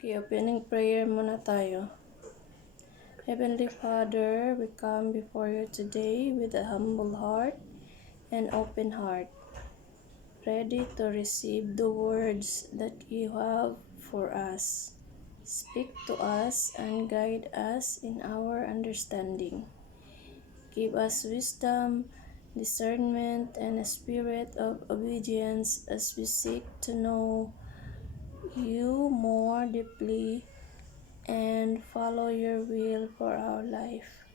Okay, opening prayer muna tayo. Heavenly Father, we come before you today with a humble heart and open heart, ready to receive the words that you have for us. Speak to us and guide us in our understanding. Give us wisdom, discernment, and a spirit of obedience as we seek to know you more deeply and follow your will for our life.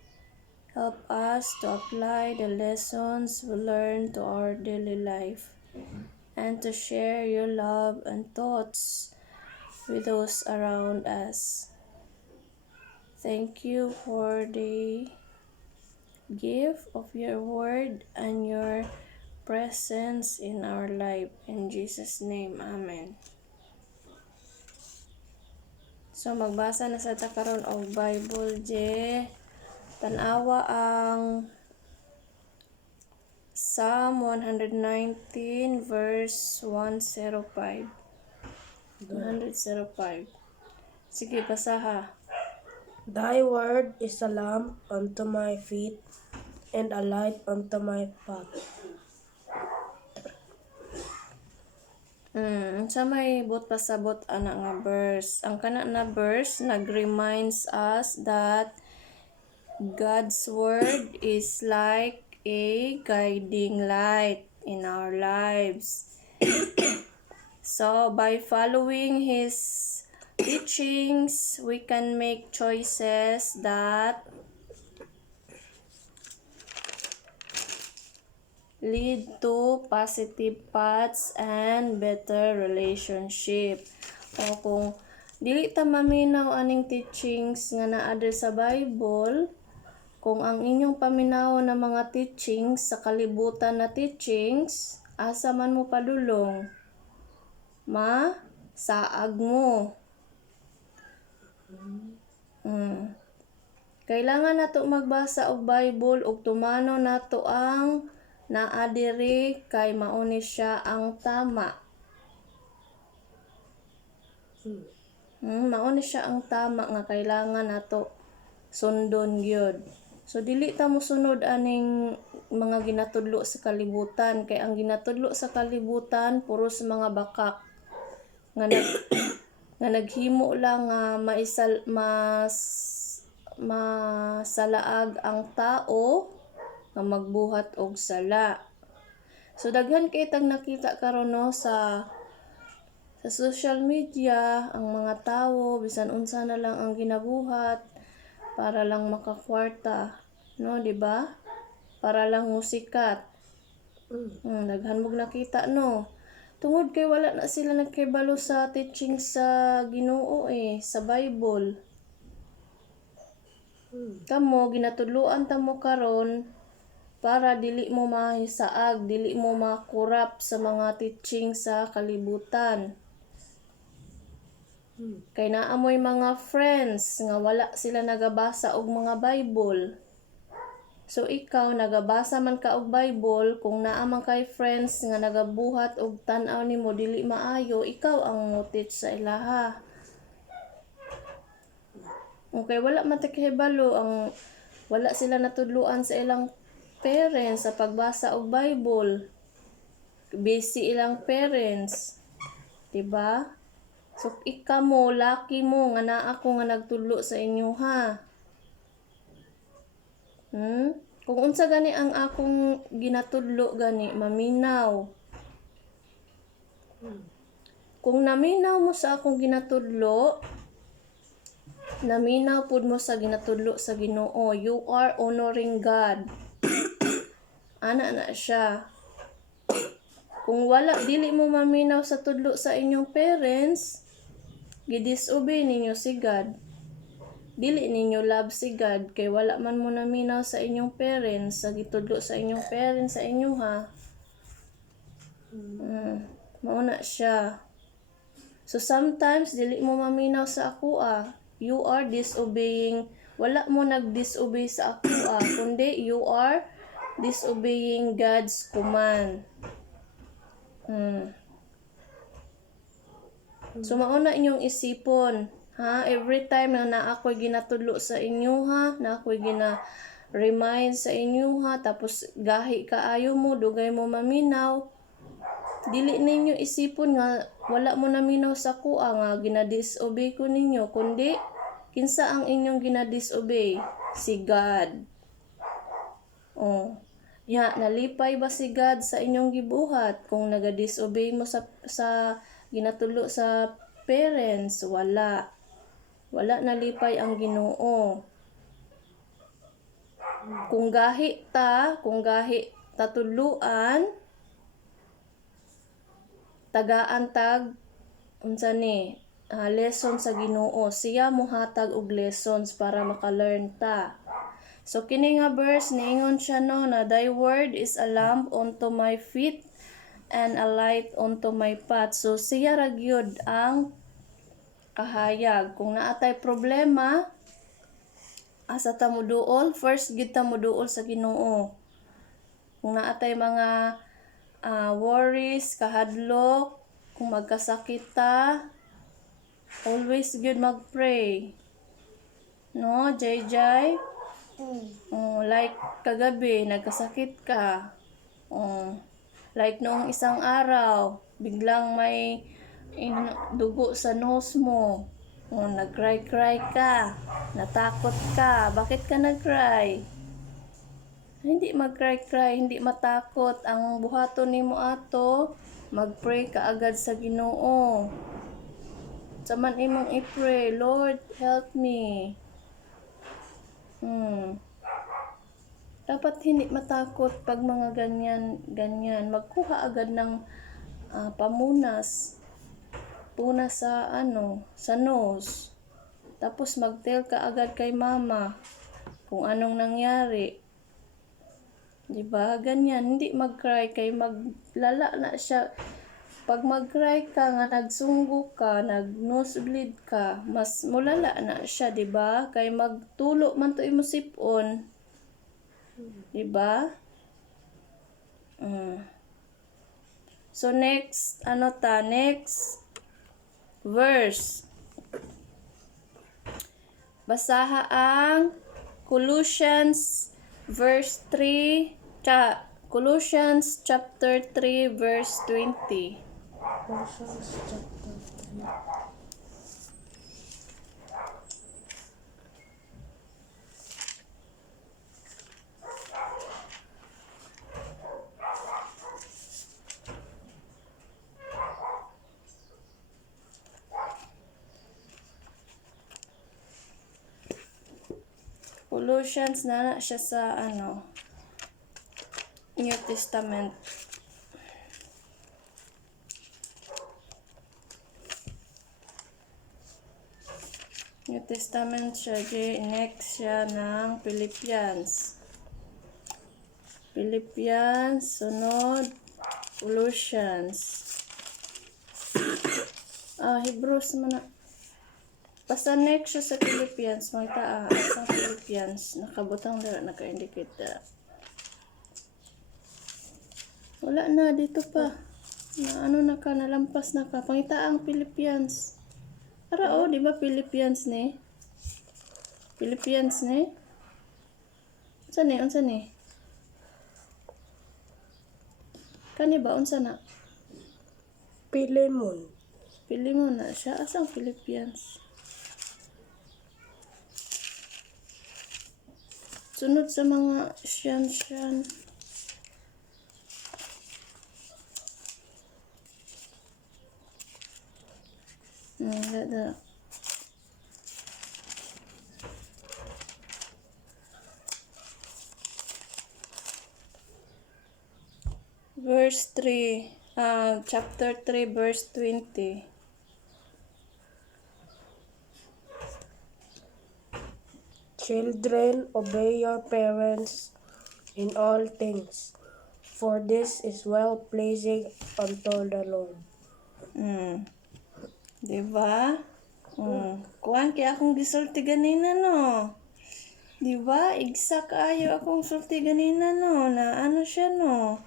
Help us to apply the lessons we learn to our daily life and to share your love and thoughts with those around us. Thank you for the gift of your word and your presence in our life. In Jesus' name, Amen. So magbasa na sa ta karon og Bible je. Tanawa ang Psalm 119 verse 105. 105. Sige, basaha. Thy word is a lamp unto my feet, and a light unto my path. Sa may but pasabot ana nga verse. Ang kana na verse nag-reminds us that God's word is like a guiding light in our lives. So by following his teachings, we can make choices that lead to positive paths and better relationship. O kung dili ta maminaw aning teachings nga naa sa Bible, kung ang inyong paminaw na mga teachings sa kalibutan na teachings, asa man mo padulong? Saag mo. Kailangan nato magbasa og Bible ug tumano nato ang naa diri kay mao ni siya ang tama. Mao ni siya ang tama nga kailangan nato sundon gyud. So dili ta mo sunod aning mga ginatudlo sa kalibutan kay ang ginatudlo sa kalibutan puros mga bakak nga nga naghimo lang nga masalaag ang tao nga magbuhat og sala. So daghan kay tag nakita karon no sa social media ang mga tawo bisan unsa na lang ang ginabuhat para lang makakwarta, no, di ba? Para lang musikat. Daghan mog nakita no. Tungod kay wala na sila nagkahibalo sa teaching sa Ginoo sa Bible. Kamo ginatudloan ta mo karon para dili mo mahisaag, dili mo makurap sa mga teaching sa kalibutan. Kay naamoy mga friends nga wala sila nagabasa og mga Bible. So ikaw nagabasa man ka og Bible, kung naa man kay friends nga nagabuhat og tan-aw nimo dili maayo, ikaw ang mo-teach sa ilaha. Okay, wala man ta kahibalo ang wala sila natudluan sa ilang parents sa pagbasa og Bible. Busy ilang parents. Diba? So ikaw mo, lucky mo nga naa ako nga nagtudlo sa inyo ha. Kung unsa gani ang akong ginatudlo gani maminaw. Kung naminaw mo sa akong ginatudlo, naminaw pud mo sa ginatudlo sa Ginoo. You are honoring God. Ana na siya. Kung wala dili mo maminaw sa tudlo sa inyong parents, gidisobey ninyo si God. Dili ninyo love si God kay wala man mo naminaw sa inyong parents, sa gitudlo sa inyong parents sa inyo ha. Mao na siya. So sometimes dili mo maminaw sa ako you are disobeying, wala mo nag-disobey sa ako kundi you are disobeying God's command. So mauna inyong isipon, ha? Every time na ako'y ginatulo sa inyo, ha? Na ako'y remind sa inyo, ha? Tapos gahi kaayo mo, dugay mo maminaw. Dili ninyo isipon nga wala mo naminaw sa kuha nga ginadisobey ko ninyo, kundi kinsa ang inyong ginadisobey? Si God. Oh. Ya, nalipay ba si God sa inyong gibuhat kung nagadisobey mo sa ginatulo sa parents? Wala. Wala nalipay ang Ginoo. Kung gahi tatuluan, tagaan tag unsa ni lesson sa Ginoo, siya mohatag og lessons para maka-learn ta. So kini nga verse niingon siya no na thy word is a lamp unto my feet and a light unto my path. So siya ra gyud ang kahayag. Kung naatay problema, asa ta moduol? First gyud ta moduol sa Ginoo. Kung naatay mga worries, kahadlok, kung magkasakit ta, always gyud mag-pray. No, Jay? Like kagabi, nagkasakit ka. Like noong isang araw, biglang may dugo sa nose mo. Nag-cry ka. Natakot ka. Bakit ka nag-cry? Hindi mag-cry, hindi matakot. Ang buhaton nimo ato, mag-pray ka agad sa Ginoo. Saman imong i-pray, Lord, help me. Dapat hindi matakot pag mga ganyan. Magkuha agad ng pamunas. Punas sa nose. Tapos mag-tell ka agad kay mama kung anong nangyari. Diba? Ganyan. Hindi mag-cry kay maglala na siya. Pag mag-cry ka nga, nagsunggo ka, nag-nosebleed ka, mas mulala na siya, diba? Kay magtulo man to imo sipon. Diba? So next, next verse. Basaha ang Colossians Colossians chapter 3 verse 20. Colossians chapter 3. Colossians na siya sa New Testament. New Testament siya, next siya ng Philippians. Sunod, Colossians. Hebrews man na. Basta next siya sa Philippians, magta sa Philippians, nakabutang dara, naka-indicate. Wala na, dito pa. Nalampas na ka. Pangita ang Philippians. Para di ba Philippians ni? Unsa ni? Kani ba unsa na? Pilemon na siya. Asang Philippians? Sunod sa mga siyan. Verse 3, chapter 3, verse 20. Children, obey your parents in all things, for this is well-pleasing unto the Lord. Diba? Kuhan kaya akong gisulti ganina, no? Diba? Igsa kaayo akong sulti ganina, no? Na siya, no?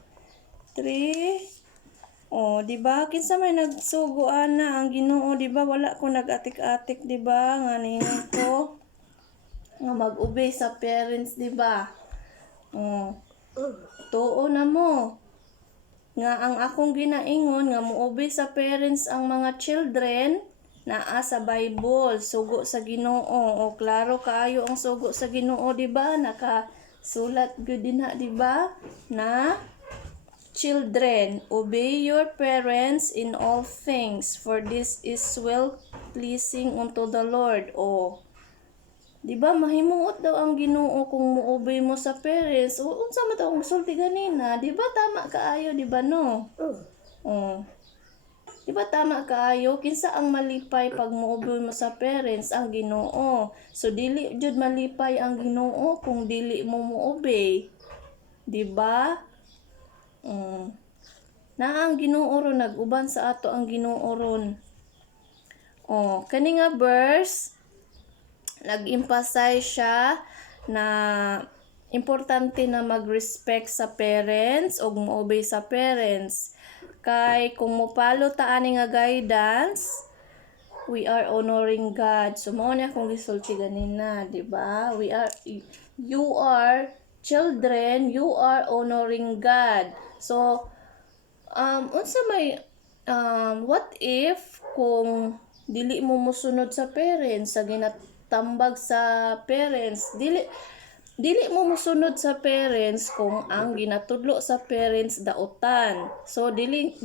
3, Oh, di ba? Kinsa may nagsugo ana ang Ginoo, di ba? Wala ko nag-atik-atik, di ba? Nga ningon ko nga mag-obey sa parents, di ba? Oh, tuo na mo. Nga ang akong ginaingon nga mo-obey sa parents ang mga children naa sa Bible, sugo sa Ginoo. O klaro kaayo ang sugo sa Ginoo, di ba? Nakasulat gyud dinha, di ba? Na children, obey your parents in all things, for this is well-pleasing unto the Lord. O, di ba mahimuot daw ang Ginoo kung mo-obey mo sa parents. O, unsa man daw ang sulti ganina? Di ba tama kaayo, di ba no? O, di ba tama kaayo? Kinsa ang malipay pag mo-obey mo sa parents? Ang Ginoo. So, dili jud malipay ang Ginoo kung dili mo mo-obey. Di ba? Na ang Ginoo ron nag-uban sa ato ang Ginoo ron. Oh, kani nga verse nag-emphasize siya na importante na mag-respect sa parents o mo-obey sa parents. Kay kung mopalo ta ani nga guidance, we are honoring God. So mao na akong gisulti ganina, di ba? You are children, you are honoring God. So unsa may what if kung dili mo mosunod sa parents, sa ginatambag sa parents, dili mo mosunod sa parents kung ang ginatudlo sa parents daotan. So dili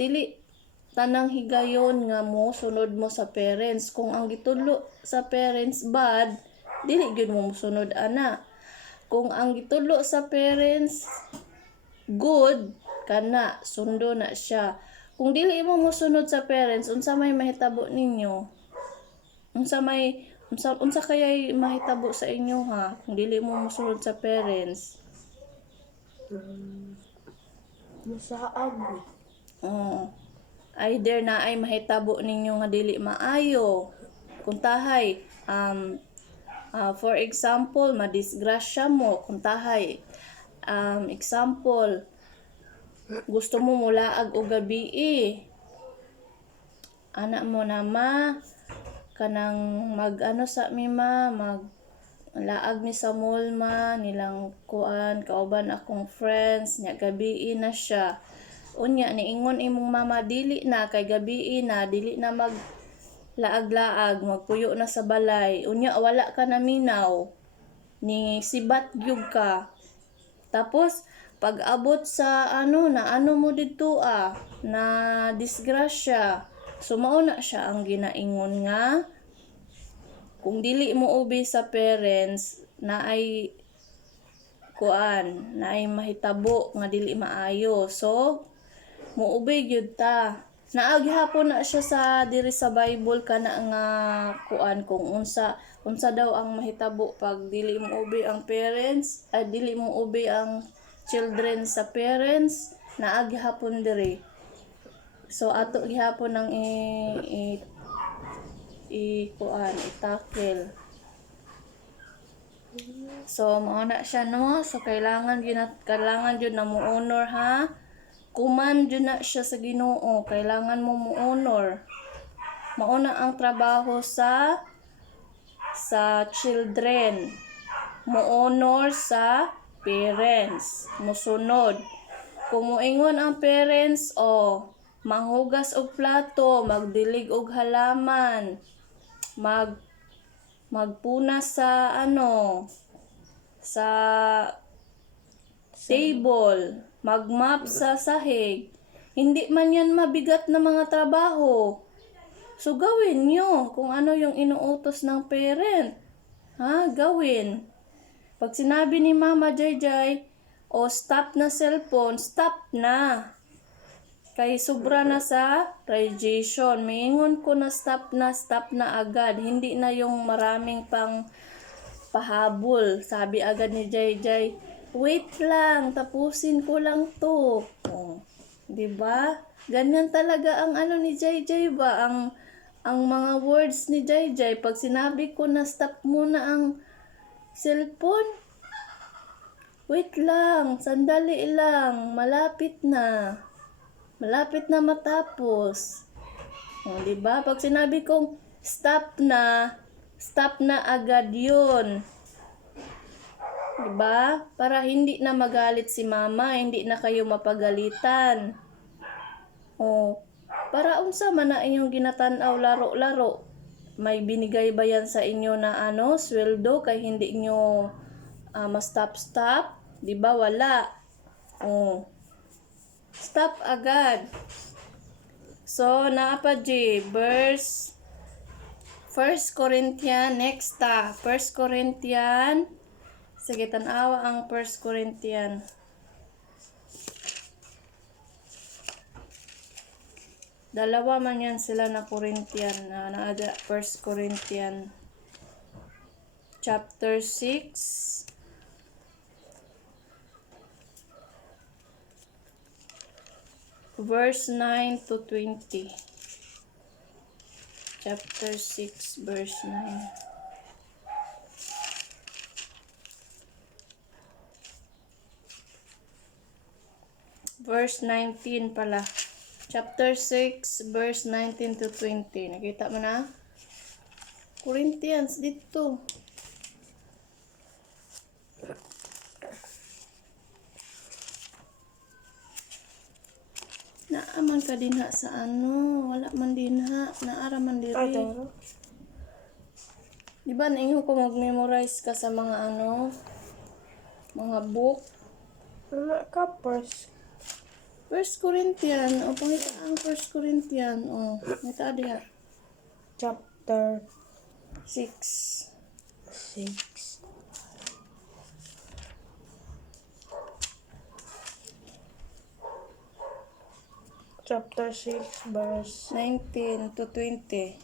tanang higayon nga mo sunod mo sa parents. Kung ang gitudlo sa parents bad, dili gyud mo mosunod ana. Kung ang gitudlo sa parents good, kana sundo na siya. Kung dili mo mosunod sa parents, unsa may mahitabo ninyo? Unsa kaya'y mahitabo sa inyo ha? Kung dili mo mosunod sa parents. Masaag. Either na ay mahitabo ninyo nga dili maayo. Kung tahay, for example, madisgrasya mo. Kung tahay, example, gusto mo mulaag o gabi anak mo na kanang mag-ano sa mima, laag mi sa mall nilang kuan, kauban akong friends, nya gabi na siya. Unya, niingon imong mama, dili na, kay gabi na, dili na laag-laag, magpuyo na sa balay. Unya, wala ka na minaw, ni sibat gyud ka. Tapos, pag abot sa na mo dito na disgrasya. So mao na siya ang ginaingon nga kung dili mo obey sa parents na ay mahitabo nga dili maayo. So mo obey gyud ta. Naaghapon na siya sa diri sa Bible kana nga kung unsa daw ang mahitabo pag dili mo obey ang parents, dili mo obey ang children sa parents, naaghapon diri. So ato gihapon nang itakil. So mao na siya no. So kailangan jud na mo honor ha. Kuman jud na siya sa Ginoo, kailangan mo mo honor. Mao na ang trabaho sa children. Mo honor sa parents, mosunod. Kung moingon ang parents, manghugas og plato, magdilig og halaman, magpuna sa sa table, magmap sa sahig. Hindi man yan mabigat na mga trabaho. So gawin nyo kung ano yung inuutos ng parent. Gawin. Pag sinabi ni Mama Jayjay, stop na cellphone, stop na. Kay sobra na sa radiation. Maingon ko na stop na agad. Hindi na yung maraming pang pahabol. Sabi agad ni Jayjay, wait lang, tapusin ko lang to. Diba? Ganyan talaga ang ni Jayjay ba? Ang mga words ni Jayjay, pag sinabi ko na stop muna ang cellphone, wait lang, sandali lang, malapit na. Malapit na matapos. O, diba? Pag sinabi kong stop na agad yun. Diba? Para hindi na magalit si mama, hindi na kayo mapagalitan. O, para unsa man na inyong ginatanaw laro-laro. May binigay ba yan sa inyo na sweldo kay hindi nyo ma-stop? Diba? Wala. O, stop agad. So, naapa verse 1 Corinthians, next 1 Corinthians. Sige, tanawa ang 1 Corinthians. Dalawa man yan sila na Corinthian, naaga 1 Corinthians chapter 6 verse 9 to 20. Chapter 6 verse 9. Verse 19 pala. Chapter 6 verse 19 to 20. Nakita mo na? Corinthians dito. Naaman ka din ha sa wala man din ha, naara man diri. Di ba naingo ko mag-memorize ka sa mga mga book? Wala ka, First Corinthians, o pangita ang First Corinthians, o, pangita diha. Chapter 6. 6. Chapter 6, verse 19 to 20.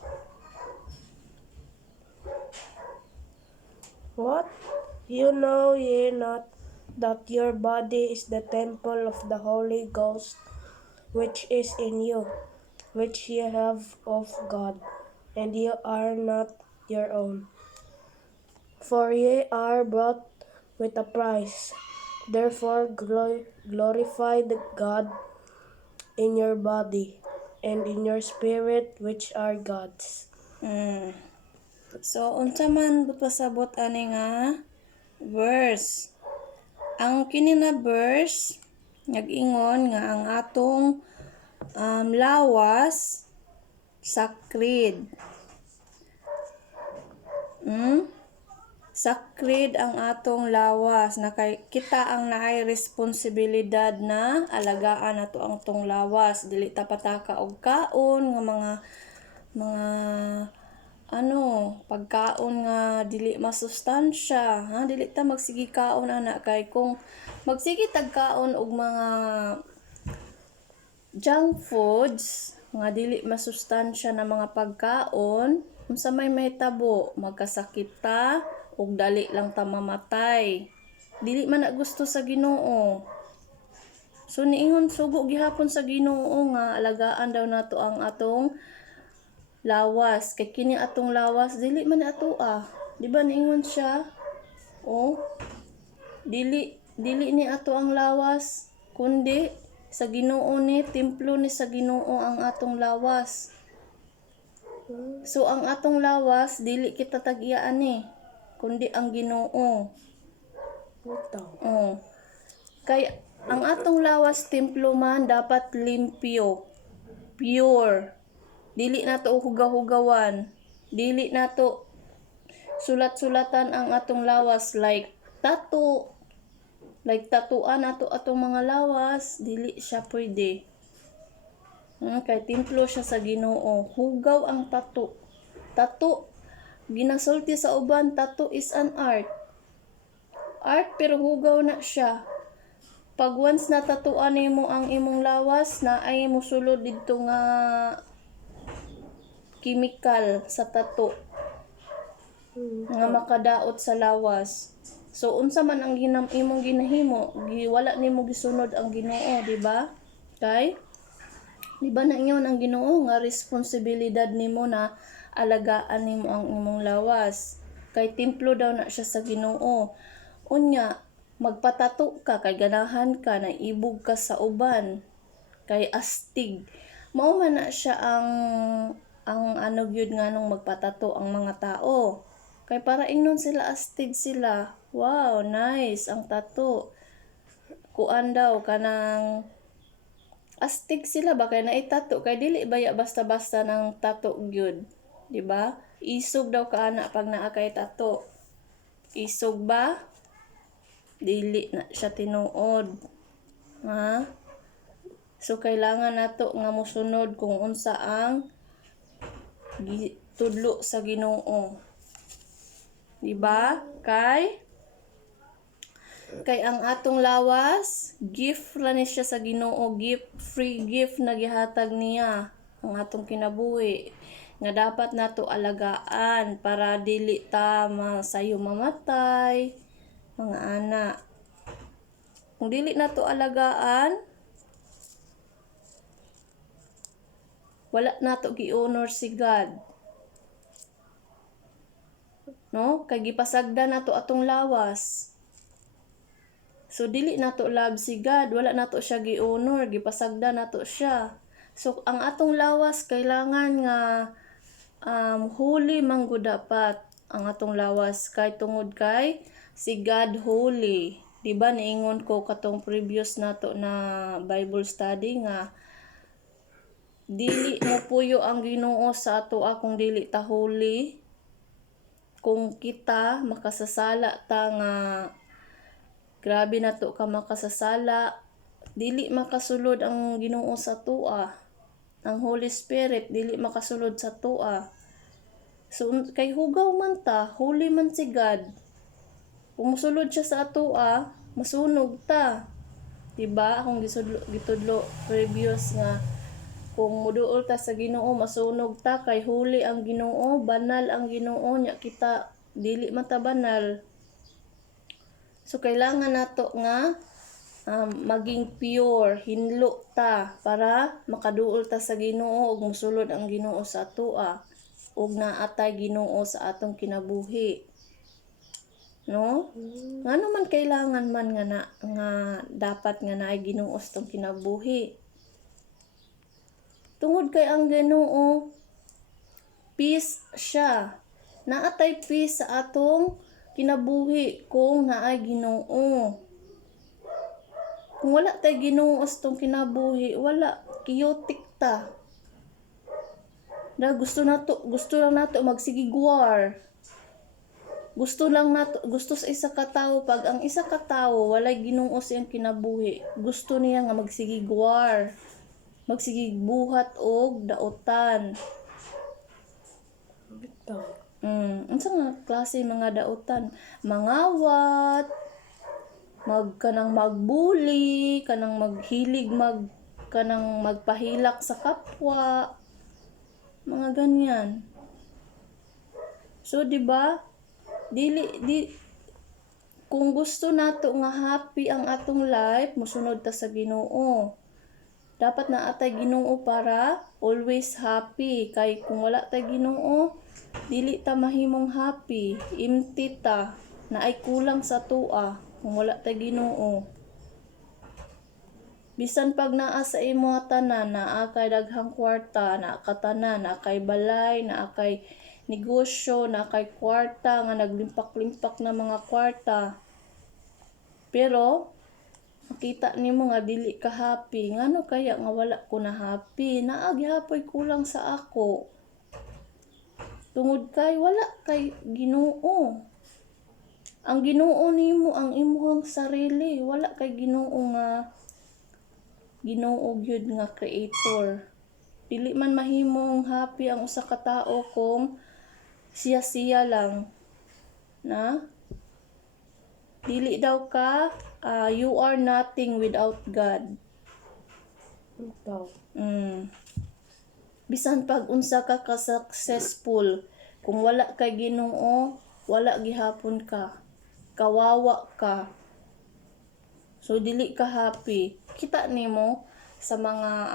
What? You know ye not that your body is the temple of the Holy Ghost, which is in you, which ye have of God, and ye are not your own. For ye are bought with a price. Therefore glorify the God in your body and in your spirit, which are God's. So, unsa man pasabot ani nga verse. Ang kini na verse nag-ingon nga ang atong lawas sacred. Sacred ang atong lawas na kay kita ang naay responsibilidad na alagaan nato ang tong lawas, dili ta pataka og kaon nga mga pagkaon nga dili masustansya, ha, dili ta magsigi kaon ana kay kung magsigi tag kaon og mga junk foods nga dili masustansya na mga pagkaon, unsa may mahitabo, magkasakit ta ug dali lang ta mamatay. Dili man na gusto sa Ginoo. So niingon sugo gihapon sa Ginoo nga alagaan daw nato ang atong lawas. Kay kini atong lawas dili man ato Di ba niingon siya? Dili ni ato ang lawas, kundi sa Ginoo ni, templo ni sa Ginoo ang atong lawas. So ang atong lawas dili kita tag-iyaan ni, kundi ang Ginoo. Kay ang atong lawas templo man dapat limpyo, pure. Dili nato hugaw-hugawan. Dili nato sulat-sulatan ang atong lawas like tattoo. Like tatuan nato atong mga lawas, dili siya pwede. Kay templo siya sa Ginoo. Hugaw ang tattoo. Tattoo ginasulti sa uban, tattoo is an art. Art pero hugaw na siya. Pag once na tatuan nimo ang imong lawas, na ay musulod dito nga chemical sa tattoo nga makadaot sa lawas. So unsa man ang imong ginahimo, wala nimo gisunod ang Ginoo, di ba? Kay di ba na ingon ang Ginoo nga responsibilidad nimo na alagaan nimo ang imong lawas. Kay templo daw na siya sa Ginoo. Unya, magpatato ka kay ganahan ka na ibog ka sa uban. kay astig. Mao man na siya ang ano gyud nganong magpatato ang mga tao. Kay para ingnon sila astig sila. Wow, nice ang tato. Kuan daw kanang astig sila ba kay naitato kay dili baya basta-basta ng tato gyud, di ba? Isog daw kaana pag naa kay tato. Isog ba? Dili na siya tinuod. Ha? So kailangan nato nga mosunod kung unsa ang tudlo sa Ginoo. Di ba? Kay ang atong lawas, gift ra ni siya sa Ginoo, free gift na gihatag niya ang atong kinabuhi nga dapat nato alagaan para dili ta masayo mamatay, mga anak. Kung dili nato alagaan, wala nato gi-honor si God. No? Kay gipasagda nato atong lawas. So dili nato love si God, wala nato siya gi-honor, gipasagda nato siya. So ang atong lawas kailangan nga holy man gud dapat ang atong lawas kay tungod kay si God holy. Di ba niingon ko katong previous nato na Bible study nga dili mo puyo ang Ginoo sa atoa kung dili ta holy. Kung kita makasasala ta nga grabe nato ka makasasala, dili makasulod ang Ginoo sa tua. Ang Holy Spirit dili makasulod sa tua. So kay hugaw man ta, holy man si God. Kung musulod siya sa atoa, masunog ta. Diba? Akong gitudlo previous nga kung muduol ta sa Ginoo, masunog ta kay holy ang Ginoo, banal ang Ginoo, nya kita dili man ta banal. So kailangan nato nga maging pure, hinlo ta para makaduol ta sa Ginoo ug mosulod ang Ginoo sa atoa ug naatay Ginoo sa atong kinabuhi. No? Ngano man kailangan man nga dapat nga naay Ginoo sa atong kinabuhi. Tungod kay ang Ginoo peace siya. Naatay peace sa atong kinabuhi kung naay Ginoo. Kung wala tay Ginoo sa atong kinabuhi, wala, chaotic ta. Gusto lang nato magsigigwar. Gusto sa isa ka tawo pag ang isa ka tawo walay Ginoo sa iyang kinabuhi, gusto niya nga magsigigwar, magsigigbuhat og daotan. Unsa nga klase mga daotan? Mangawat, kanang magbuli, kanang maghilig kanang magpahilak sa kapwa. Mga ganyan. So di ba? Kung gusto nato nga happy ang atong life, mosunod ta sa Ginoo. Dapat na atay Ginoo para always happy. Kay kung wala tay Ginoo, dili ta mahimong happy. Empty ta. Naay kulang sa tua kung wala tay Ginoo. Bisan pag naa sa imo tanan, naa kay daghang kwarta, naa ka tanan, naa kay balay, naa kay negosyo, naa kay kwarta nga naglimpak-limpak na mga kwarta. Pero makita nimo nga dili ka happy. Ngano kaya nga wala ko na happy? Naa gihapoy kulang sa ako. Tungod kay wala kay Ginoo. Ang Ginoo nimo ang imong sarili, wala kay Ginoo gyud nga creator. Dili man mahimong happy ang usa ka tawo kung siya lang. Na? Dili daw ka you are nothing without God. Bisan pag unsa ka successful, kung wala kay Ginoo, wala gihapon ka. Kawawa ka. So dili ka happy. Kita nimo sa mga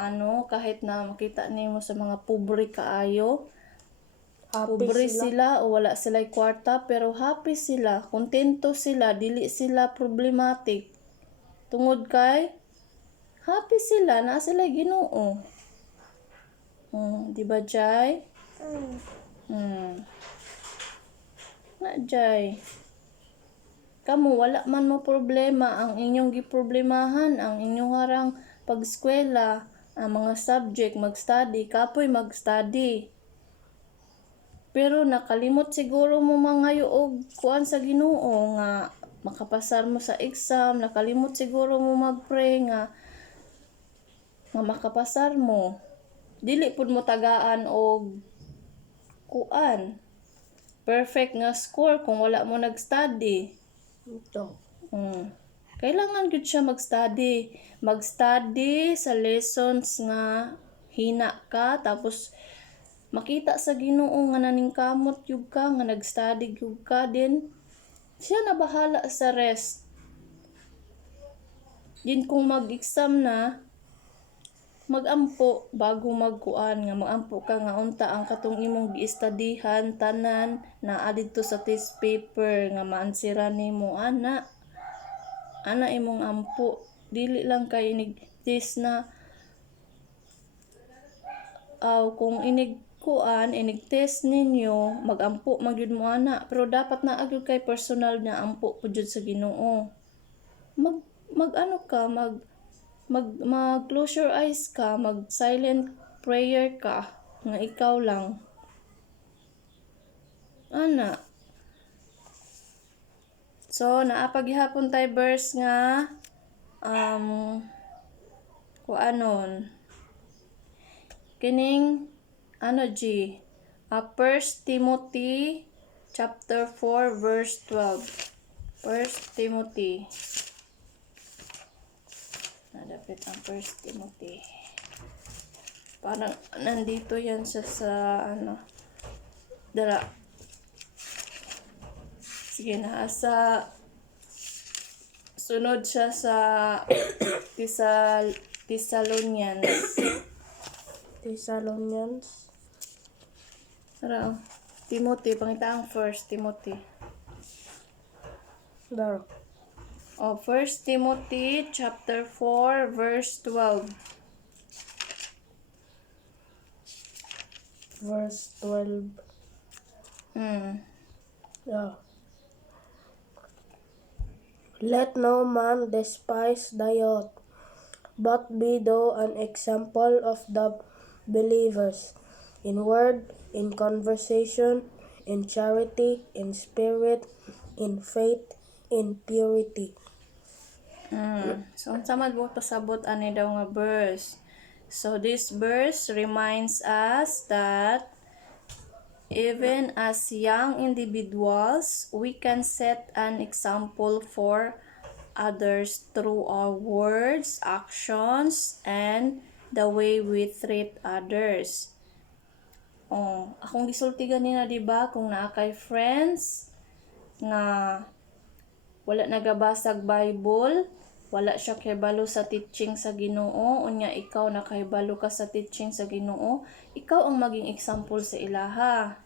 kahit na makita nimo sa mga pobre kaayo, pobre sila o wala sila'y kwarta pero happy sila, kontento sila, dili sila problematic. Tungod kay Happy sila na sila Ginoo. Di ba, Jay? Na, Jay. Kamu wala man mo problema ang inyong giproblemahan, ang inyong harang pag-eskwela, ang mga subject mag-study, kapoy mag-study. Pero nakalimot siguro mo mangayo og kuan sa Ginoo nga makapasar mo sa exam, nakalimot siguro mo mag-pray nga makapasar mo. Dili pud mo tagaan og kuan perfect nga score kung wala mo nag-study. Ito. Kailangan gud siya mag-study. Mag-study sa lessons nga hina ka, tapos makita sa Ginoo nga naningkamot yug ka, nga nag-study yug ka, din siya na bahala sa rest. Din kung mag-exam na, magampo bago magkuan nga magampo ka nga unta ang katong imong giistadihan tanan na didto sa test paper nga maansira nimo ana imong ampo, dili lang kay inig test na kung inig test ninyo magampo magyud mo ana, pero dapat na agyud kay personal na ampo pud jud sa Ginoo. Mag close your eyes ka, mag silent prayer ka nga ikaw lang ana. So naapagihapon tay verse nga kuanon kining G 1 Timothy chapter 4 verse 12. 1 Timothy. Nadapit ang 1 Timothy. Parang nandito yan siya sa dara. Sige na, sunod siya sa Thessalonians. Tara, Timothy, pangita ang 1 Timothy. Daro. 1 Timothy chapter 4 verse 12. Verse 12. Yeah. Let no man despise thy youth, but be thou an example of the believers, in word, in conversation, in charity, in spirit, in faith, in purity. So, unsa man mo pasabot ani daw nga verse. So, this verse reminds us that even as young individuals, we can set an example for others through our words, actions, and the way we treat others. Akong gisulti ganina, diba? Kung naa kay friends nga wala nagabasag Bible, wala siya kahibalo sa teaching sa Ginoo, unya ikaw nakahibalo ka sa teaching sa Ginoo, ikaw ang maging example sa ilaha.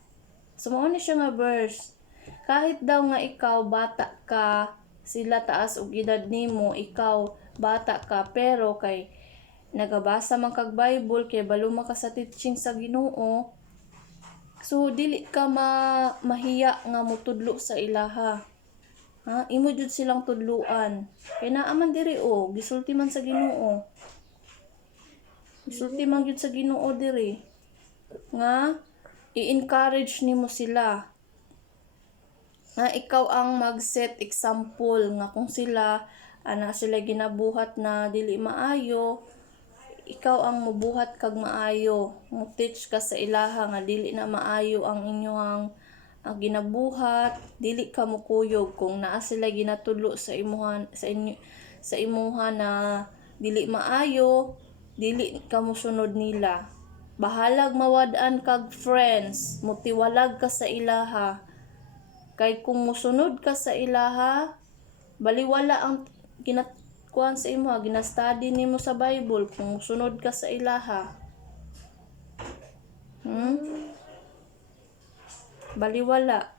So mao ni siya nga verse. Kahit daw nga ikaw bata ka, sila taas og edad nimo, ikaw bata ka, pero kay nagabasa man kag Bible, kay balo man ka sa teaching sa Ginoo, so dili ka mahiya nga mutudlo sa ilaha. Imo jud silang tudluan. Kay naa man diri gisulti man sa Ginoo. Gisulti man jud sa Ginoo diri nga i-encourage nimo sila. Nga ikaw ang mag-set example nga kung sila sila ginabuhat na dili maayo, ikaw ang mubuhat kag maayo. Mo-teach ka sa ilaha nga dili na maayo ang inyong ginabuhat, dili ka mukuyog kung naa sila ginatudlo sa imuha na dili maayo, dili ka mosunod nila. Bahalag mawad-an kag friends, mutiwalag ka sa ilaha. Kay kung mosunod ka sa ilaha, baliwala ang kuan sa imo, gina-study nimo sa Bible kung mosunod ka sa ilaha. Baliwala.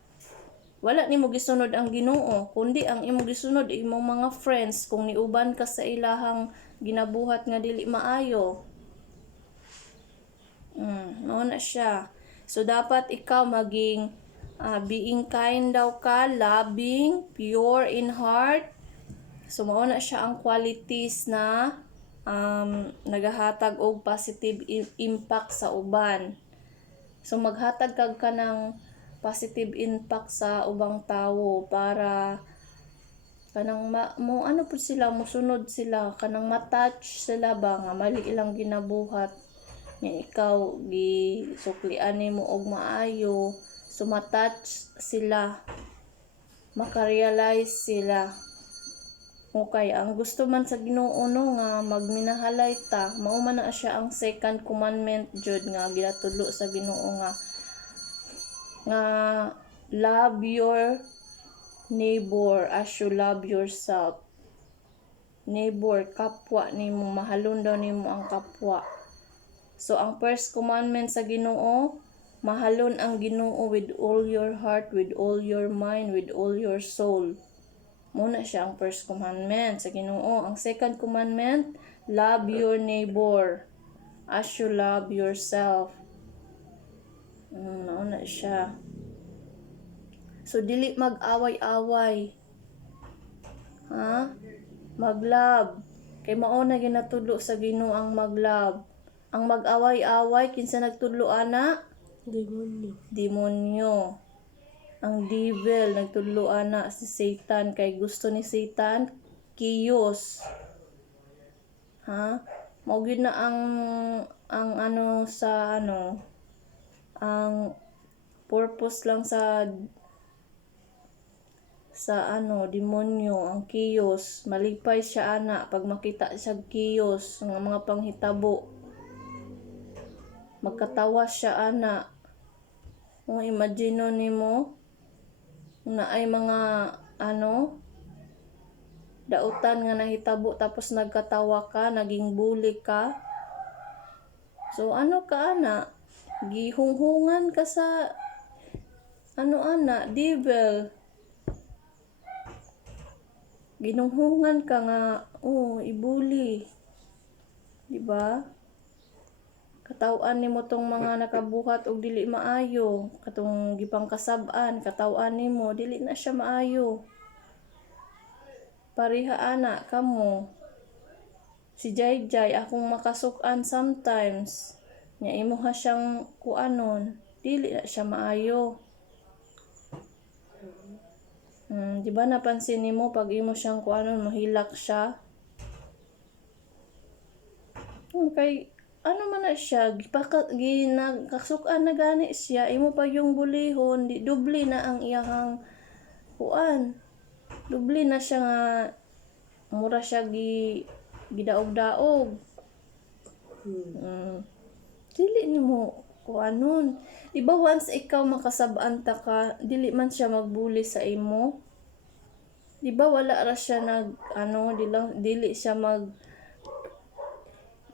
Wala nimo gisunod ang Ginoo, kundi ang imo gisunod imong mga friends kung niuban ka sa ilahang ginabuhat nga dili maayo. Mao na siya. So dapat ikaw maging being kind daw ka, loving, pure in heart. So mao na siya ang qualities na nagahatag og positive impact sa uban. So maghatag kag ka ng positive impact sa ubang tawo para kanang mo ano po sila, musunod sila, kanang matouch sila ba nga mali ilang ginabuhat nga ikaw gisuklian nimo og maayo, so matouch sila, makarealize sila. Okay, ang gusto man sa Ginoo no nga magminahalay ta, mao man na siya ang second commandment jud nga ginatudlo sa Ginoo nga love your neighbor as you love yourself. Neighbor, kapwa nimo, mahalon daw nimo ang kapwa. So ang first commandment sa Ginoo, mahalon ang Ginoo with all your heart, with all your mind, with all your soul. Muna siya ang first commandment sa Ginoo. Ang second commandment, love your neighbor as you love yourself. Muna siya. So dili mag-away-away. Mag-love. Kay mao na ginatudlo sa Ginoo ang mag-love. Ang mag-away-away kinsa nagtudlo ana? Demonyo. Ang devil nagtudlo ana si Satan, kay gusto ni Satan chaos. Mao gyud na ang ang purpose lang sa demonyo, ang chaos. Malipay siya ana pag makita siya chaos ng mga panghitabo. Magkatawa siya ana. Kung imagine nimo na ay mga dautan nga nahitabo tapos nagkatawa ka, naging bully ka. So ano ka ana? Gihunghungan ka sa devil. Ginunghungan ka nga, ibuli. Diba? Katawan nimo tong mga nakabuhat og dili maayo, katong gipangkasab-an, katawan nimo dili na siya maayo. Pareha ana kamo. Si Jayjay akong makasuk-an sometimes. Nya imuha siyang kuanon, dili na siya maayo. Diba napansin nimo pag imo siyang kuanon mahilak siya? Kay ano man na siya, ginagkasukan na gani siya, imo pa yung bulihon, di dubli na ang iyahang kuan. Dubli na siya nga mura siya gidaog-daog. Dili nimo kuanon. Diba once ikaw makasab-an ta ka, dili man siya magbuli sa imo. Diba wala ra siya dili siya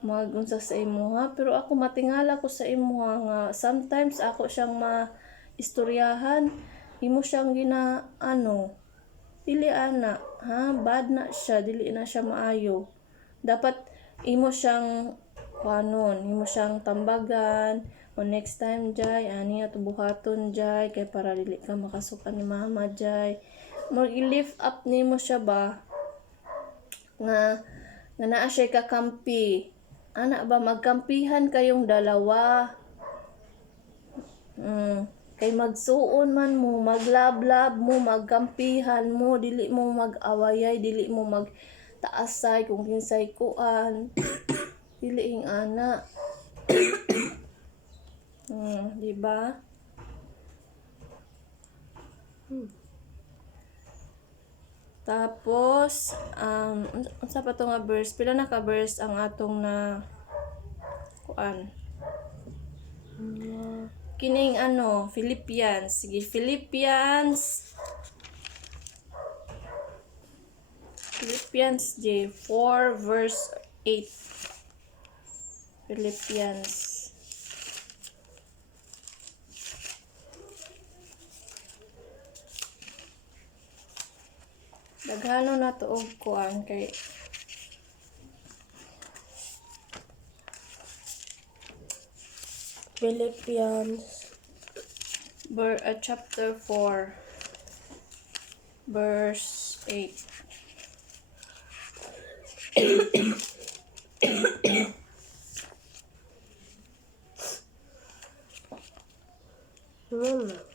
magunsa sa imuha, pero ako matingala ko sa imuha nga sometimes ako siyang maistoryahan, imo siyang dili ana, bad na siya, dili na siya maayo. Dapat imo siyang imo siyang tambagan, o next time Jay, ani ato buhaton Jay, kay para dili ka makasukan ni mama Jay. Mag-lift up nimo siya ba nga naa siya kakampi. Ana ba, magkampihan kayong dalawa. Kay magsuon man mo, maglablab mo, magkampihan mo, dili mo mag-awayay, dili mo magtaasay kung kinsay kuan. Dili ing ana. Diba? Tapos, unsa pa to nga verse? Pila na ka verse ang atong na kuan? Kining Philippians. Sige, Philippians J 4 verse 8. Philippians. Daghano na to og kuan kay Philippians chapter 4, verse 8.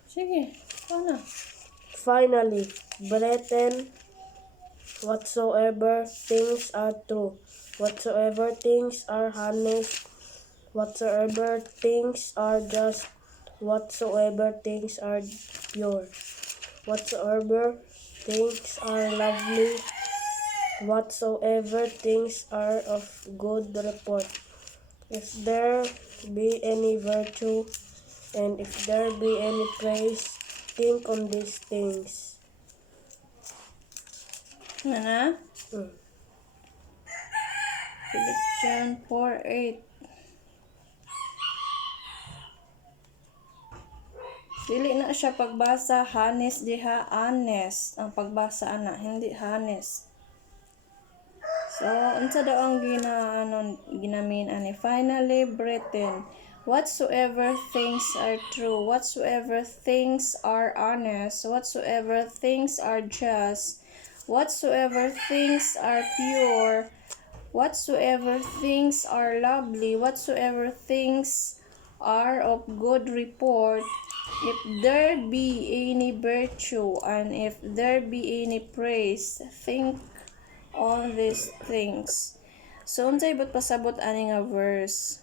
Sige, paano? Finally, brethren, whatsoever things are true, whatsoever things are honest, whatsoever things are just, whatsoever things are pure, whatsoever things are lovely, whatsoever things are of good report, if there be any virtue, and if there be any praise, think on these things. Ano? Hmm. Philippians 4:8. Dili na siya pagbasa honest diha, honest ang pagbasa ana, hindi honest. So, unsa daw ang ginamin ani? Finally, brethren, whatsoever things are true, whatsoever things are honest, whatsoever things are just, whatsoever things are pure, whatsoever things are lovely, whatsoever things are of good report, if there be any virtue, and if there be any praise, think on these things. So, unsay but pasabot ani nga verse?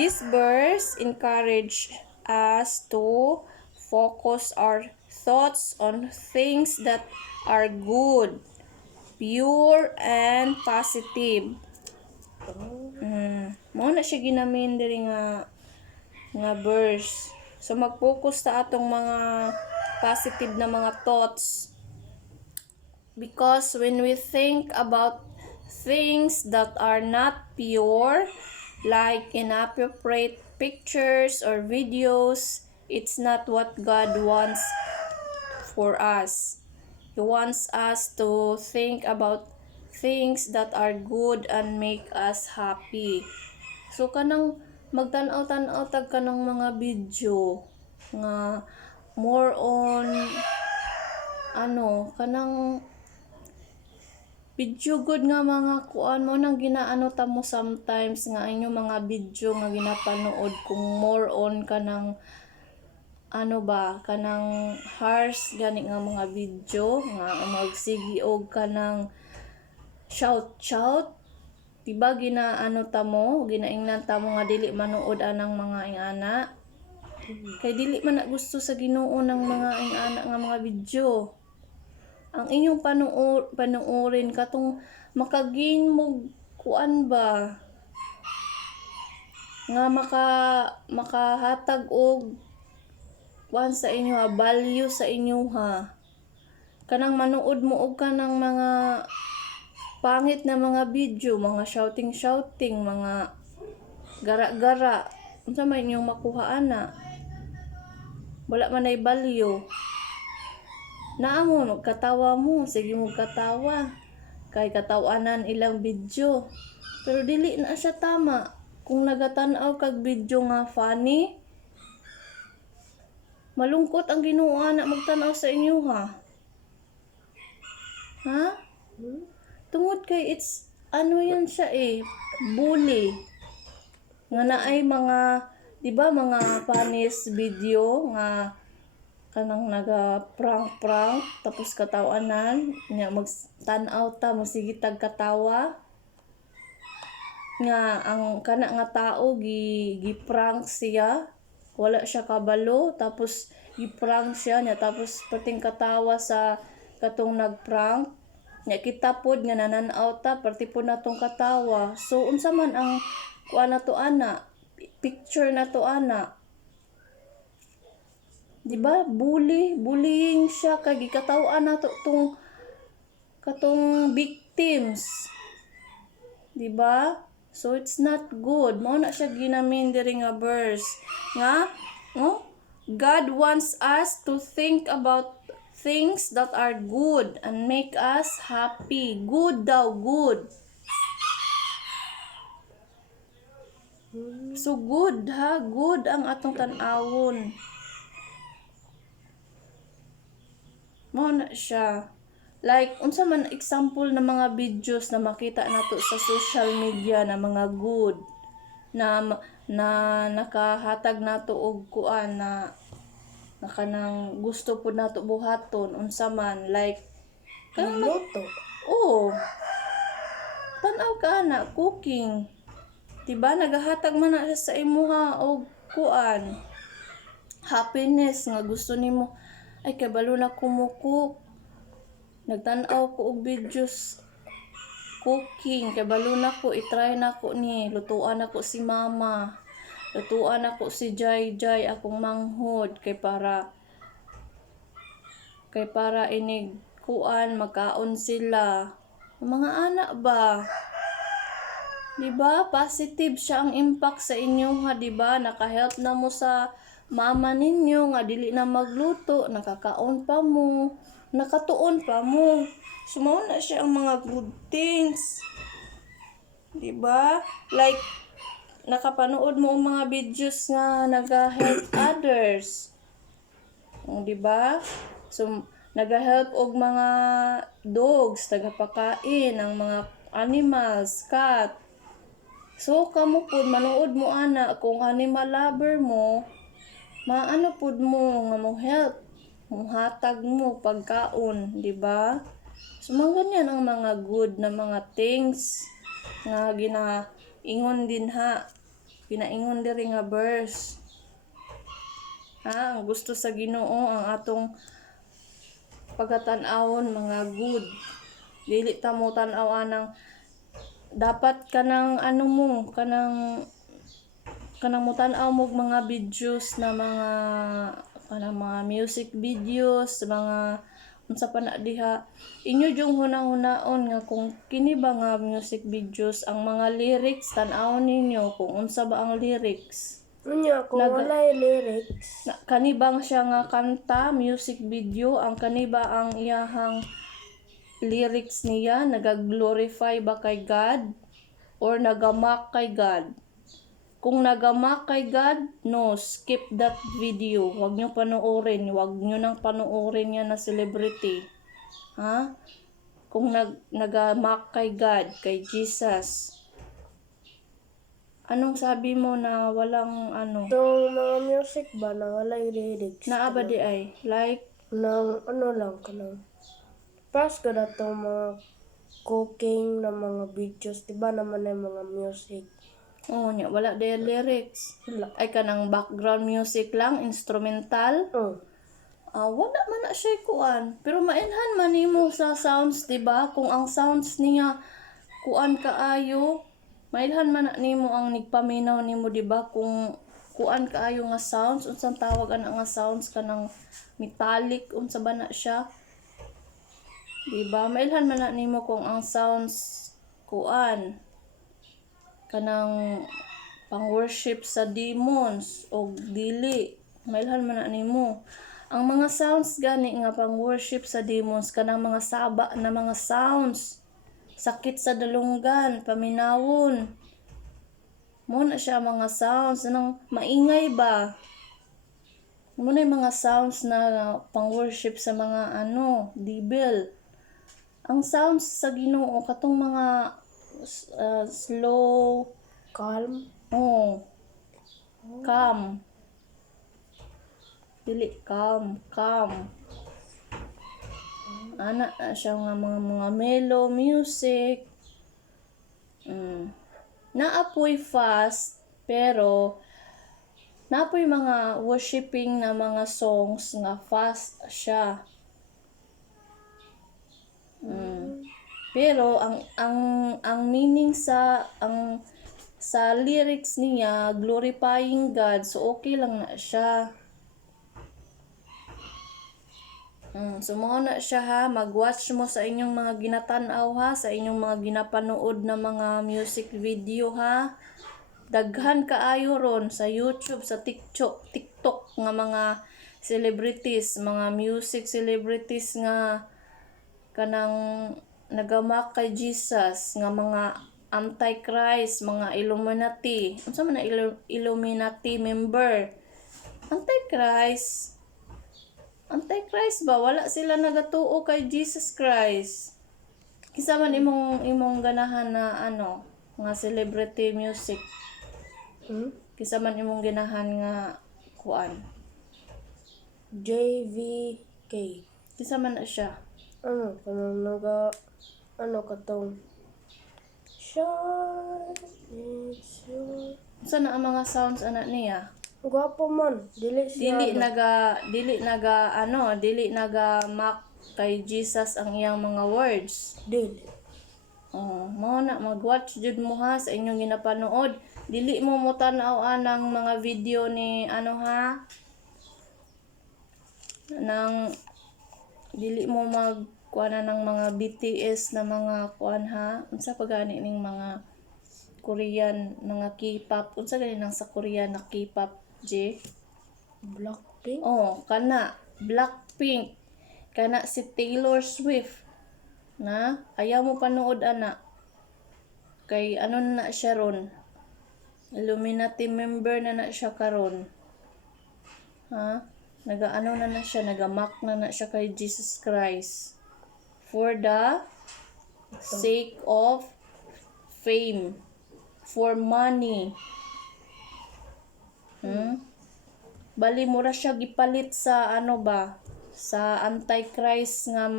This verse encourage us to focus our thoughts on things that are good, pure, and positive. Mao na siya ginamin diri nga verse. So mag-focus ta atong mga positive na mga thoughts. Because when we think about things that are not pure, like inappropriate pictures or videos, it's not what God wants for us. He wants us to think about things that are good and make us happy. So kanang magtan-aw-tan-aw tag kanang mga video nga more on kanang video good nga mga kuan mo nang ginaano ta mo sometimes nga inyo mga video nga ginapanood kung more on kanang kanang harsh gani nga mga video nga magsigi og kanang shout diba ginaano ta mo ginaingnan ta mo nga dili manood anang mga ingana kay dili man na gusto sa Ginoo ng mga ingana nga mga video. Ang inyong panuorin katong makagain mo kuan ba nga makahatag og kuan sa inyo value sa inyo kanang manood mo og kanang mga pangit na mga video, mga shouting, mga gara-gara unsa man inyong makuha ana wala man ay value. Naamo magkatawa mo, sige mo katawa. Kay katawanan ilang video. Pero dili na siya tama. Kung nagatan-aw kag video nga funny, malungkot ang Ginoo na magtan-aw sa inyo Tungod kay it's yan siya bully. Nga naay mga, di ba mga funniest video nga kanang naga-prank tapos katawanan nya mag-tan-aw ta sige tag katawa nga ang kana nga tao gi-prank siya wala siya kabalo tapos gi-prank siya nya tapos perting katawa sa katong nag-prank nya kita pod nga nanan-aw ta perti pod natong katawa so unsa man ang kuan na to ana picture na to ana. Diba? Bullying siya kay gikatawan nato katong victims. Diba? So it's not good. Mao na siya ginamin diri nga verse. Nga, God wants us to think about things that are good and make us happy. Good daw, good. So good ha, good ang atong tan-awon. Mao na siya. Like unsa man example ng mga videos na makita nato sa social media na mga good na nakahatag nato og kuan na kanang gusto pud nato buhaton unsa man like Luto. oh tan-aw ka na cooking. Diba nagahatag man na siya sa imuha og kuan happiness nga gusto nimo ay kabalo na kumukuk. Nagtan-aw ko og videos cooking, kabalo na ko i-try na ko ni lutuan ako si mama. Lutuan ako si Jai akong manghod kay para inig kuan magkaon sila. Mga anak ba? Diba? Positive siya ang impact sa inyo ha, diba? Naka-help na mo sa mama ninyo nga dili na magluto, nakakaon pa mo, nakatuon pa mo. Sumaw na siya ang mga good things. Diba? Like, nakapanood mo ang mga videos nga naga-help others. Diba? So, naga-help og mga dogs, tagapakain, ang mga animals, cat. So, kamo pud manood mo ana kung animal lover mo, maano pud mo nga mo help, muhatag mo pagkaon, di ba? So, mga ganyan ang mga good na mga things nga ginaingon din ha. Ginaingon diri nga verse. Ha, ang gusto sa Ginoo ang atong pagatan-awon mga good. Dili ta mo tan-aw anang dapat kanang ano mo kanang mo tan-aw mo mga videos na kanang mga music videos, mga unsa pa na diha. Inyo jung hunahunaon nga kung kini ba nga music videos ang mga lyrics tan-awon ninyo kung unsa ba ang lyrics. Unya kung walay lyrics. Kanibang siya nga kanta, music video, ang kaniba ang iyahang lyrics niya, nagaglorify ba kay God or nagamak kay God? Kung nagamak kay God, no, skip that video. Huwag nyo panoorin. Huwag nyo nang panoorin yan na celebrity. Ha? Kung nagamak kay God, kay Jesus, anong sabi mo na walang ano? Itong mga music ba na walay lyrics? Naaba di ay? Like? Nang ano lang kanang pas ka na itong mga cooking na mga videos, diba naman ay mga music? Oo niya, wala din lyrics. Ay kanang background music lang, instrumental. Wala man na siya kuan. Pero mainhan man nimo sa sounds, diba? Kung ang sounds niya kuan kaayo, mainhan man na nimo ang nigpaminaw nimo, diba? Kung kuan kaayo nga sounds, unsang tawag ana nga sounds kanang metallic, unsa ba na siya? Diba? Mailhan man na nimo kung ang sounds kuan kanang pang-worship sa demons o dili. Mailhan man na nimo. Ang mga sounds gani nga pang-worship sa demons kanang mga saba na mga sounds. Sakit sa dalunggan, paminawon. Mo na siya mga sounds nang maingay ba? Mo na mga sounds na pang-worship sa mga devil. Ang sounds sa Ginoo katong mga slow, Calm. Calm. Dili calm. Ana na siya nga mga mellow music. Naapoy fast pero naapoy mga worshiping na mga songs nga fast siya. Pero ang meaning sa lyrics niya glorifying God, so okay lang na siya. So mo na siya ha, mag-watch mo sa inyong mga ginatan-aw ha, sa inyong mga ginapanood na mga music video ha. Daghan kaayo ron sa YouTube, sa TikTok nga mga celebrities, mga music celebrities nga kanang nagamak kay Jesus nga mga Antichrist, mga Illuminati. Unsa man na Illuminati member? Antichrist. Antichrist ba? Wala sila nagatuo kay Jesus Christ. Kisa man imong ganahan na nga celebrity music. Kisa man imong ganahan nga kuan. JVK. Kisa man na siya. Katong Shine is your... Unsa na ang mga sounds ana niya? Gwapo man. Dili naga mock kay Jesus ang iyang mga words. Dili. Mao na mag-watch jud mo ha sa inyong ginapanood. Dili mo tan-aw anang mga video ni dili mo magkuana ng mga BTS na mga kuan ha. Unsa pa gani ning mga Korean, mga K-pop. Unsa gani nang sa Korean na K-pop, J? Blackpink. Kana Blackpink. Kana si Taylor Swift. Na ayaw mo panood ana. Kay na siya ron. Illuminati member na siya karon. Ha? Na siya, nagamak na siya kay Jesus Christ. For the sake of fame. For money. Bali mura siya gipalit sa sa Antichrist nga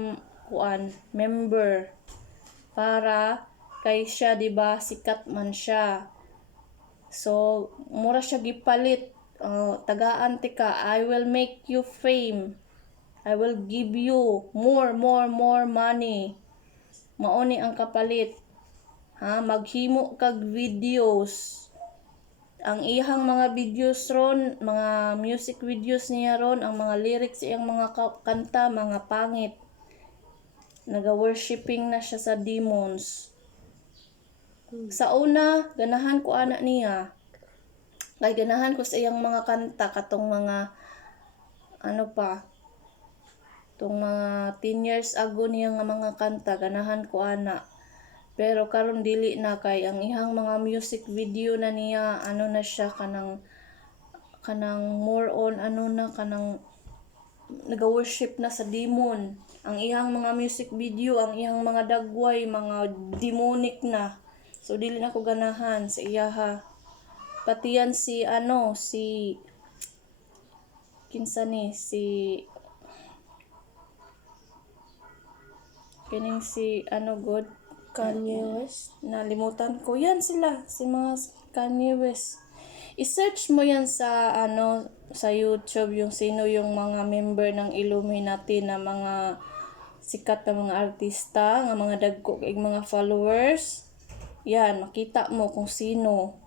member. Para kay siya, diba, sikat man siya. So, mura siya gipalit. Tagaan ka, I will make you fame. I will give you more money. Mauni ang kapalit. Maghimo kag videos. Ang ihang mga videos ron, mga music videos niya ron, ang mga lyrics iyang mga kanta, mga pangit. Naga-worshiping na siya sa demons. Sa una, ganahan ko ana niya. Kay ganahan ko sa iyang mga kanta, katong mga tong mga 10 years ago niya nga mga kanta, ganahan ko ana. Pero karon dili na, kay ang ihang mga music video na niya na siya kanang more on kanang naga-worship na sa demon. Ang ihang mga music video, ang ihang mga dagway, mga demonic na. So dili na ko ganahan sa iya ha. Pati yan si kinsa ni kining si God, Kanye West. nalimutan ko yan sila, si mga Kanye West. I-search mo yan sa sa YouTube yung sino yung mga member ng Illuminati na mga sikat na mga artista, nga mga dagko kay mga followers. Yan, makita mo kung sino.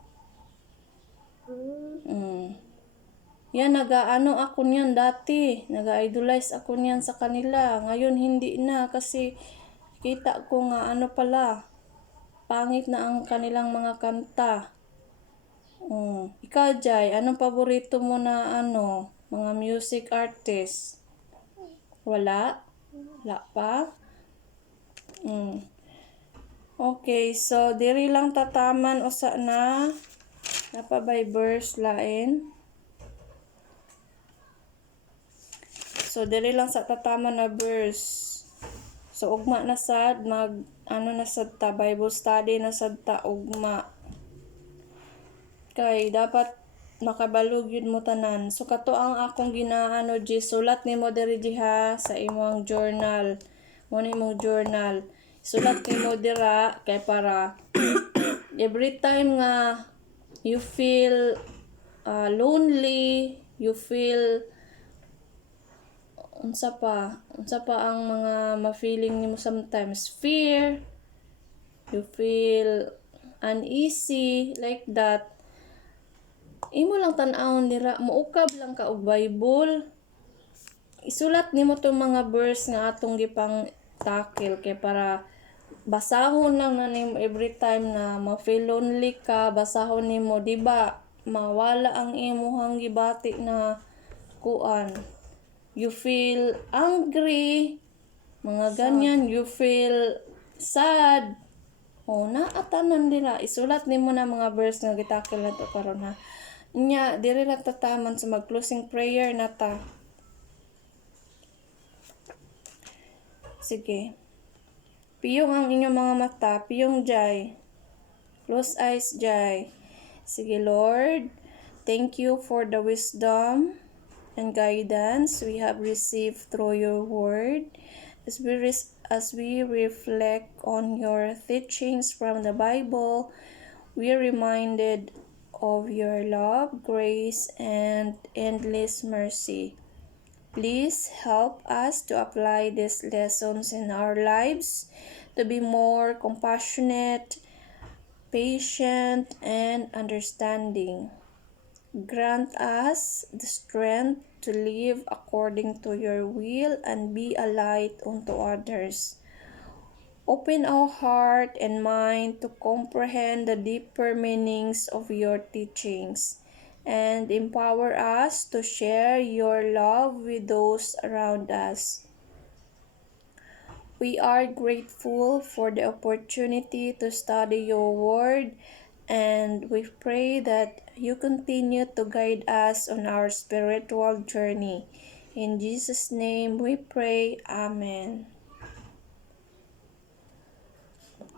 Yan, ako niyan dati. Naga-idolize ako niyan sa kanila. Ngayon, hindi na kasi kita ko nga pala. Pangit na ang kanilang mga kanta. Ikaw, Jai, anong paborito mo na mga music artist? Wala? Wala pa? Okay, so diri lang tataman usa na. Napa by verse lain. So diri lang sa tataman na verse. So ugma na sad na sad ta, Bible study na sad ta ugma. Kay dapat makabalog yun mo tanan. So kato ang akong sulat nimo diri diha sa imong journal. Mo imong journal. Sulat nimo dira kay para every time nga you feel lonely, you feel unsa pa ang mga ma-feeling nimo sometimes, fear, you feel uneasy like that, imo lang tan-awon dira, muukab lang ka og Bible, isulat nimo tong mga verse nga atong gipang tackle kay para basahon lang na nimo every time na ma-feel lonely ka, basahon nimo, di ba? Mawala ang imong gibati na kuan. You feel angry, mga ganyan, you feel sad. O na atanan dira isulat nimo na mga verse nga gitakil nato karon ha. Nya diri lang tataman sa mag-closing prayer na ta. Sige. Piyong ang inyong mga mata, piyong jay. Close eyes jay. Sige Lord, thank you for the wisdom and guidance we have received through your word. As we reflect on your teachings from the Bible, we are reminded of your love, grace, and endless mercy. Please help us to apply these lessons in our lives, to be more compassionate, patient, and understanding. Grant us the strength to live according to your will and be a light unto others. Open our heart and mind to comprehend the deeper meanings of your teachings, and empower us to share your love with those around us. We are grateful for the opportunity to study your word, and we pray that you continue to guide us on our spiritual journey. In Jesus' name we pray. Amen.